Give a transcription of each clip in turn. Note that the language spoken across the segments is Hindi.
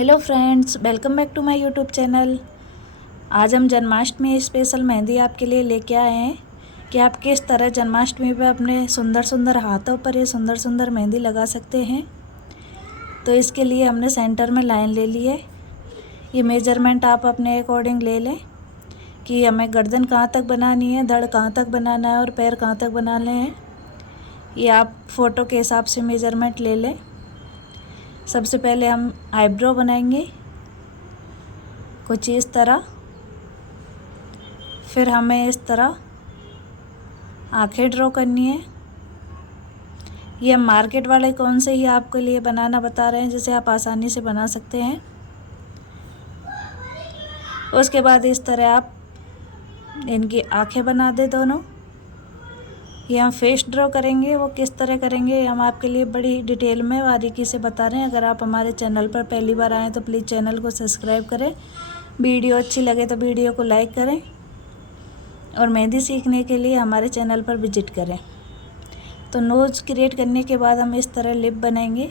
Hello friends, welcome back to my YouTube channel. आज हम जन्माष्टमी स्पेशल मेहंदी आपके लिए लेके आए हैं कि आप किस तरह जन्माष्टमी पे अपने सुंदर सुंदर हाथों पर ये सुंदर सुंदर मेहंदी लगा सकते हैं। तो इसके लिए हमने सेंटर में लाइन ले ली है। ये मेजरमेंट आप अपने अकॉर्डिंग ले लें कि हमें गर्दन कहाँ तक बनानी है, धड़ कहाँ तक बनाना है और पैर कहाँ तक बनाने हैं। ये आप फ़ोटो के हिसाब से मेजरमेंट ले लें। सबसे पहले हम आईब्रो बनाएंगे कुछ इस तरह, फिर हमें इस तरह आंखें ड्रॉ करनी है। ये हम मार्केट वाले कौन से ही आपके लिए बनाना बता रहे हैं, जिसे आप आसानी से बना सकते हैं। उसके बाद इस तरह आप इनकी आंखें बना दें दोनों। ये हम फेस ड्रॉ करेंगे, वो किस तरह करेंगे ये हम आपके लिए बड़ी डिटेल में बारीकी से बता रहे हैं। अगर आप हमारे चैनल पर पहली बार आएँ तो प्लीज़ चैनल को सब्सक्राइब करें। वीडियो अच्छी लगे तो वीडियो को लाइक करें और मेहंदी सीखने के लिए हमारे चैनल पर विजिट करें। तो नोज़ क्रिएट करने के बाद हम इस तरह लिप बनाएंगे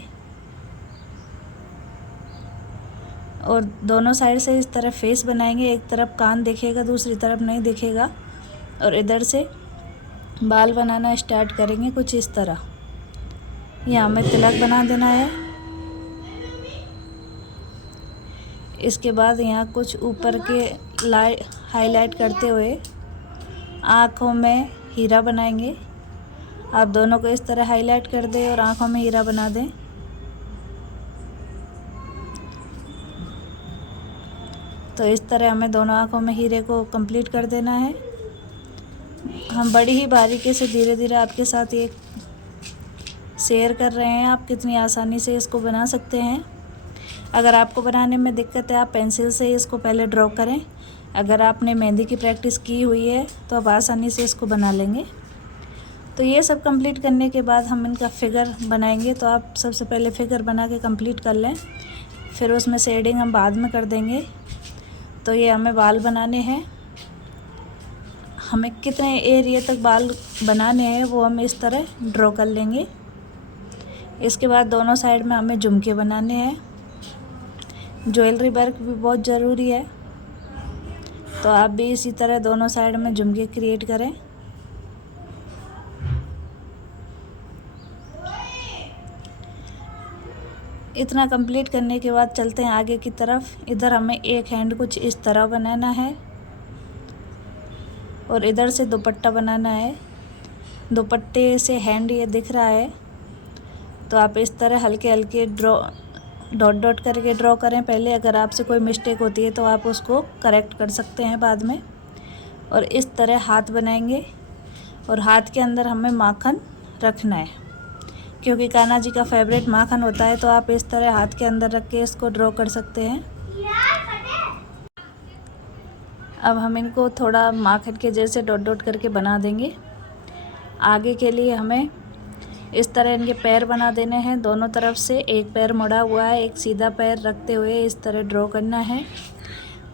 और दोनों साइड से इस तरह फेस बनाएंगे। एक तरफ कान दिखेगा, दूसरी तरफ नहीं दिखेगा। और इधर से बाल बनाना स्टार्ट करेंगे कुछ इस तरह। यहाँ हमें तिलक बना देना है। इसके बाद यहाँ कुछ ऊपर के हाईलाइट करते हुए आँखों में हीरा बनाएंगे। आप दोनों को इस तरह हाईलाइट कर दें और आँखों में हीरा बना दें। तो इस तरह हमें दोनों आँखों में हीरे को कंप्लीट कर देना है। हम बड़ी ही बारीकी से धीरे धीरे आपके साथ ये शेयर कर रहे हैं आप कितनी आसानी से इसको बना सकते हैं। अगर आपको बनाने में दिक्कत है आप पेंसिल से इसको पहले ड्रॉ करें। अगर आपने मेहंदी की प्रैक्टिस की हुई है तो आप आसानी से इसको बना लेंगे। तो ये सब कंप्लीट करने के बाद हम इनका फिगर बनाएंगे। तो आप सबसे पहले फिगर बना के कंप्लीट कर लें, फिर उसमें शेडिंग हम बाद में कर देंगे। तो ये हमें बाल बनाने हैं। हमें कितने एरिया तक बाल बनाने हैं वो हम इस तरह ड्रॉ कर लेंगे। इसके बाद दोनों साइड में हमें झुमके बनाने हैं। ज्वेलरी वर्क भी बहुत ज़रूरी है, तो आप भी इसी तरह दोनों साइड में झुमके क्रिएट करें। इतना कंप्लीट करने के बाद चलते हैं आगे की तरफ। इधर हमें एक हैंड कुछ इस तरह बनाना है और इधर से दुपट्टा बनाना है। दुपट्टे से हैंड ये दिख रहा है, तो आप इस तरह हल्के हल्के डॉट डॉट करके ड्रॉ करें पहले। अगर आपसे कोई मिस्टेक होती है तो आप उसको करेक्ट कर सकते हैं बाद में। और इस तरह हाथ बनाएंगे और हाथ के अंदर हमें माखन रखना है, क्योंकि कान्हा जी का फेवरेट माखन होता है। तो आप इस तरह हाथ के अंदर रख के इसको ड्रॉ कर सकते हैं। अब हम इनको थोड़ा माखन के जैसे डॉट डॉट करके बना देंगे। आगे के लिए हमें इस तरह इनके पैर बना देने हैं। दोनों तरफ से एक पैर मुड़ा हुआ है, एक सीधा पैर रखते हुए इस तरह ड्रॉ करना है।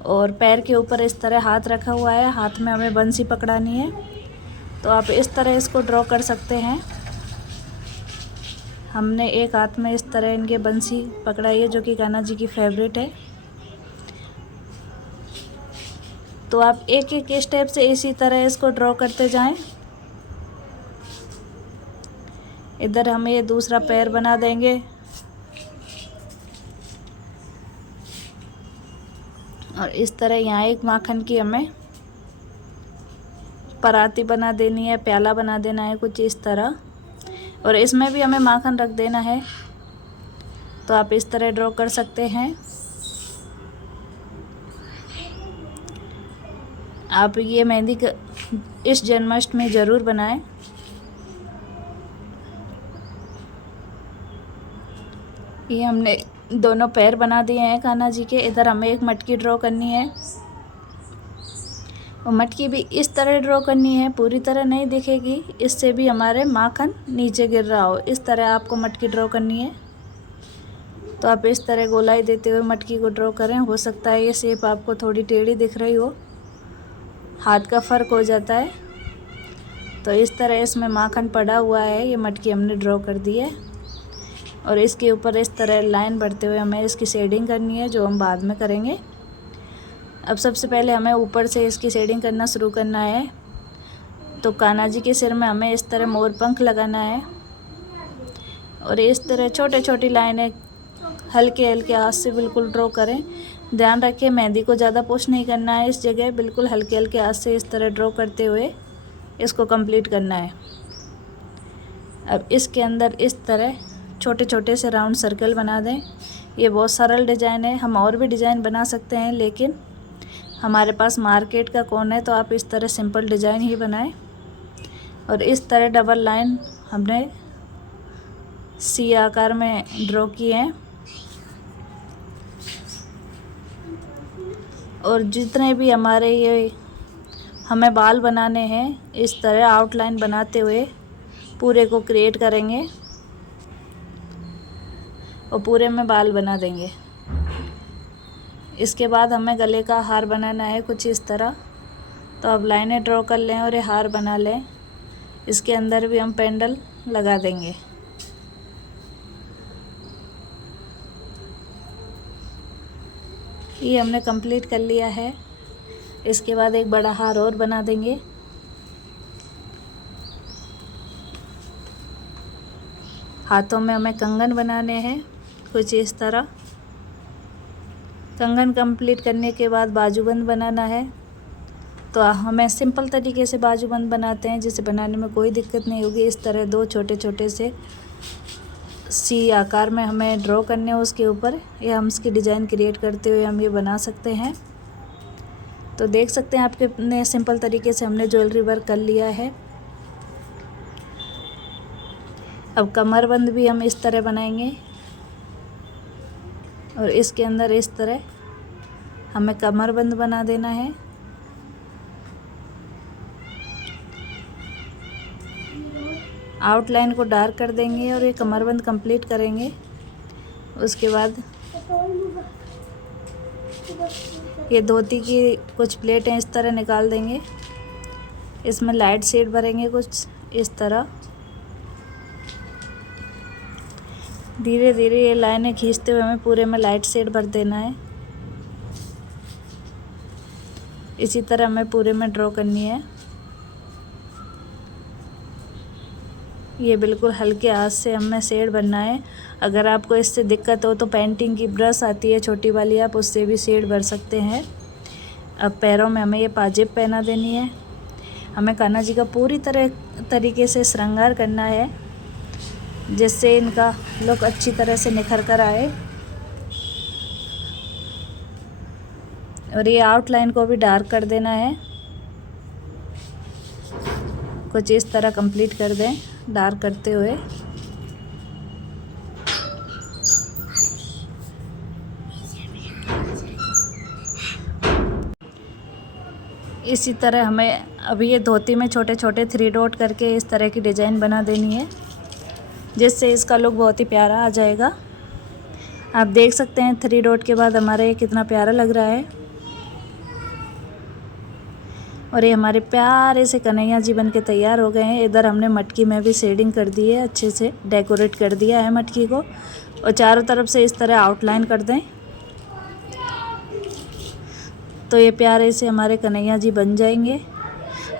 और पैर के ऊपर इस तरह हाथ रखा हुआ है, हाथ में हमें बंसी पकड़ानी है। तो आप इस तरह इसको ड्रॉ कर सकते हैं। हमने एक हाथ में इस तरह इनके बंसी पकड़ाई है, जो कि कान्हा जी की फेवरेट है। तो आप एक एक स्टेप से इसी तरह इसको ड्रॉ करते जाएं। इधर हम ये दूसरा पैर बना देंगे और इस तरह यहाँ एक माखन की हमें पराती बना देनी है, प्याला बना देना है कुछ इस तरह। और इसमें भी हमें माखन रख देना है। तो आप इस तरह ड्रॉ कर सकते हैं। आप ये मेहंदी इस जन्माष्टमी ज़रूर बनाएं। ये हमने दोनों पैर बना दिए हैं कान्हा जी के। इधर हमें एक मटकी ड्रॉ करनी है और मटकी भी इस तरह ड्रॉ करनी है, पूरी तरह नहीं दिखेगी, इससे भी हमारे माखन नीचे गिर रहा हो। इस तरह आपको मटकी ड्रॉ करनी है। तो आप इस तरह गोलाई देते हुए मटकी को ड्रॉ करें। हो सकता है ये शेप आपको थोड़ी टेढ़ी दिख रही हो, हाथ का फ़र्क हो जाता है। तो इस तरह इसमें माखन पड़ा हुआ है, ये मटकी हमने ड्रॉ कर दी है। और इसके ऊपर इस तरह लाइन बढ़ते हुए हमें इसकी शेडिंग करनी है, जो हम बाद में करेंगे। अब सबसे पहले हमें ऊपर से इसकी शेडिंग करना शुरू करना है। तो कान्हा जी के सिर में हमें इस तरह मोर पंख लगाना है और इस तरह छोटे छोटी लाइनें हल्के हल्के हाथ से बिल्कुल ड्रॉ करें। ध्यान रखें मेहंदी को ज़्यादा पुश नहीं करना है, इस जगह बिल्कुल हल्के हल्के हाथ से इस तरह ड्रॉ करते हुए इसको कंप्लीट करना है। अब इसके अंदर इस तरह छोटे छोटे से राउंड सर्कल बना दें। ये बहुत सरल डिज़ाइन है, हम और भी डिज़ाइन बना सकते हैं, लेकिन हमारे पास मार्केट का कोन है तो आप इस तरह सिंपल डिज़ाइन ही बनाएं। और इस तरह डबल लाइन हमने सी आकार में ड्रॉ किए हैं। और जितने भी हमारे ये हमें बाल बनाने हैं, इस तरह आउटलाइन बनाते हुए पूरे को क्रिएट करेंगे और पूरे में बाल बना देंगे। इसके बाद हमें गले का हार बनाना है कुछ इस तरह। तो अब लाइनें ड्रॉ कर लें और ये हार बना लें। इसके अंदर भी हम पेंडल लगा देंगे। ये हमने कंप्लीट कर लिया है। इसके बाद एक बड़ा हार और बना देंगे। हाथों में हमें कंगन बनाने हैं कुछ इस तरह। कंगन कंप्लीट करने के बाद बाजूबंद बनाना है। तो हमें सिंपल तरीके से बाजूबंद बनाते हैं, जिसे बनाने में कोई दिक्कत नहीं होगी। इस तरह दो छोटे छोटे से सी आकार में हमें ड्रॉ करने हैं उसके ऊपर। ये हम इसकी डिज़ाइन क्रिएट करते हुए हम ये बना सकते हैं। तो देख सकते हैं आपके अपने सिंपल तरीके से हमने ज्वेलरी वर्क कर लिया है। अब कमरबंद भी हम इस तरह बनाएंगे और इसके अंदर इस तरह हमें कमरबंद बना देना है। आउटलाइन को डार्क कर देंगे और ये कमरबंद कंप्लीट करेंगे। उसके बाद ये धोती की कुछ प्लेटें इस तरह निकाल देंगे। इसमें लाइट शेड भरेंगे कुछ इस तरह। धीरे धीरे ये लाइनें खींचते हुए हमें पूरे में लाइट शेड भर देना है। इसी तरह हमें पूरे में ड्रॉ करनी है। ये बिल्कुल हल्के हाथ से हमें शेड भरना है। अगर आपको इससे दिक्कत हो तो पेंटिंग की ब्रश आती है छोटी वाली, आप उससे भी शेड भर सकते हैं। अब पैरों में हमें ये पाजेब पहना देनी है। हमें कान्हा जी का पूरी तरीके से श्रृंगार करना है, जिससे इनका लुक अच्छी तरह से निखर कर आए। और ये आउटलाइन को भी डार्क कर देना है। कुछ इस तरह कंप्लीट कर दें डार्क करते हुए। इसी तरह हमें अभी ये धोती में छोटे छोटे 3 डॉट करके इस तरह की डिज़ाइन बना देनी है, जिससे इसका लुक बहुत ही प्यारा आ जाएगा। आप देख सकते हैं 3 डॉट के बाद हमारा ये कितना प्यारा लग रहा है। और ये हमारे प्यारे से कन्हैया जी बन के तैयार हो गए हैं। इधर हमने मटकी में भी शेडिंग कर दी है, अच्छे से डेकोरेट कर दिया है मटकी को। और चारों तरफ से इस तरह आउटलाइन कर दें तो ये प्यारे से हमारे कन्हैया जी बन जाएंगे।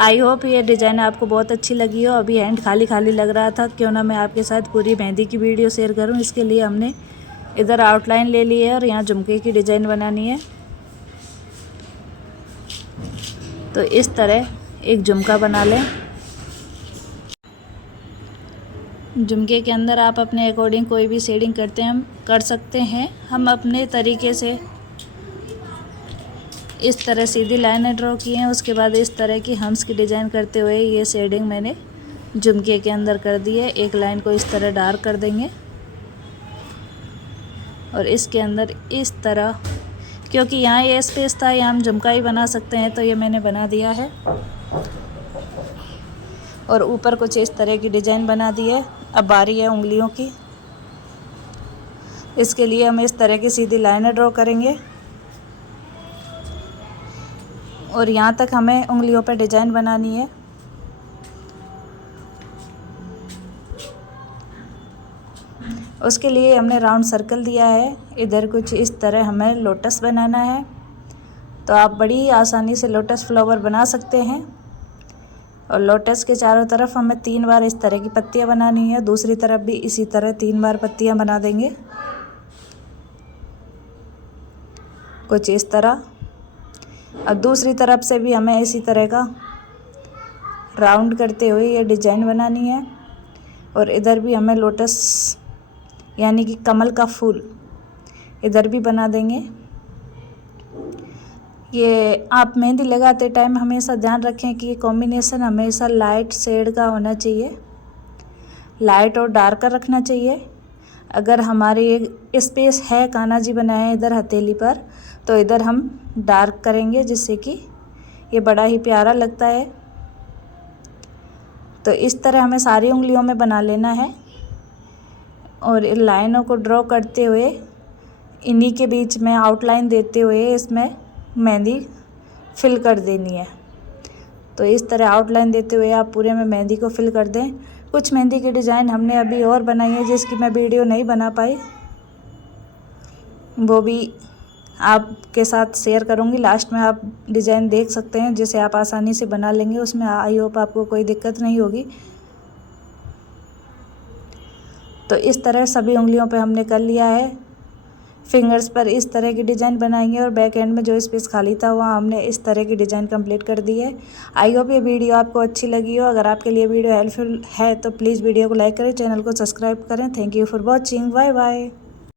आई होप ये डिज़ाइन आपको बहुत अच्छी लगी हो। अभी हैंड खाली खाली लग रहा था, क्यों ना मैं आपके साथ पूरी मेहंदी की वीडियो शेयर करूं। इसके लिए हमने इधर आउटलाइन ले ली है और यहाँ झुमके की डिज़ाइन बनानी है। तो इस तरह एक झुमका बना लें। झुमके के अंदर आप अपने अकॉर्डिंग कोई भी शेडिंग कर सकते हैं। हम अपने तरीके से इस तरह सीधी लाइनें ड्रॉ की हैं। उसके बाद इस तरह की हंस की डिज़ाइन करते हुए ये शेडिंग मैंने झुमके के अंदर कर दी है। एक लाइन को इस तरह डार्क कर देंगे और इसके अंदर इस तरह, क्योंकि यहाँ ये स्पेस था, यहाँ हम झुमका ही बना सकते हैं, तो ये मैंने बना दिया है। और ऊपर कुछ इस तरह की डिज़ाइन बना दी है। अब बारी है उंगलियों की। इसके लिए हम इस तरह की सीधी लाइनें ड्रॉ करेंगे और यहाँ तक हमें उंगलियों पर डिज़ाइन बनानी है। उसके लिए हमने राउंड सर्कल दिया है। इधर कुछ इस तरह हमें लोटस बनाना है। तो आप बड़ी आसानी से लोटस फ्लावर बना सकते हैं। और लोटस के चारों तरफ हमें 3 बार इस तरह की पत्तियां बनानी है। दूसरी तरफ भी इसी तरह 3 बार पत्तियां बना देंगे, कुछ इस तरह। अब दूसरी तरफ से भी हमें इसी तरह का राउंड करते हुए ये डिजाइन बनानी है। और इधर भी हमें लोटस यानी कि कमल का फूल इधर भी बना देंगे। ये आप मेहंदी लगाते टाइम हमेशा ध्यान रखें कि ये कॉम्बिनेशन हमेशा लाइट शेड का होना चाहिए, लाइट और डार्कर रखना चाहिए। अगर हमारी स्पेस है कान्हा जी बनाए इधर हथेली पर, तो इधर हम डार्क करेंगे जिससे कि ये बड़ा ही प्यारा लगता है। तो इस तरह हमें सारी उंगलियों में बना लेना है। और इन लाइनों को ड्रॉ करते हुए इन्हीं के बीच में आउटलाइन देते हुए इसमें मेहंदी फिल कर देनी है। तो इस तरह आउटलाइन देते हुए आप पूरे में मेहंदी को फिल कर दें। कुछ मेहंदी की डिज़ाइन हमने अभी और बनाई है जिसकी मैं वीडियो नहीं बना पाई, वो भी आपके साथ शेयर करूंगी। लास्ट में आप डिज़ाइन देख सकते हैं जिसे आप आसानी से बना लेंगे। उसमें आई होप आपको कोई दिक्कत नहीं होगी। तो इस तरह सभी उंगलियों पे हमने कर लिया है। फिंगर्स पर इस तरह की डिज़ाइन बनाएंगे और बैक एंड में जो स्पेस खाली था वहाँ हमने इस तरह की डिज़ाइन कंप्लीट कर दी है। आई होप ये वीडियो आपको अच्छी लगी हो। अगर आपके लिए वीडियो हेल्पफुल है तो प्लीज़ वीडियो को लाइक करें, चैनल को सब्सक्राइब करें। Thank you for watching. Bye bye.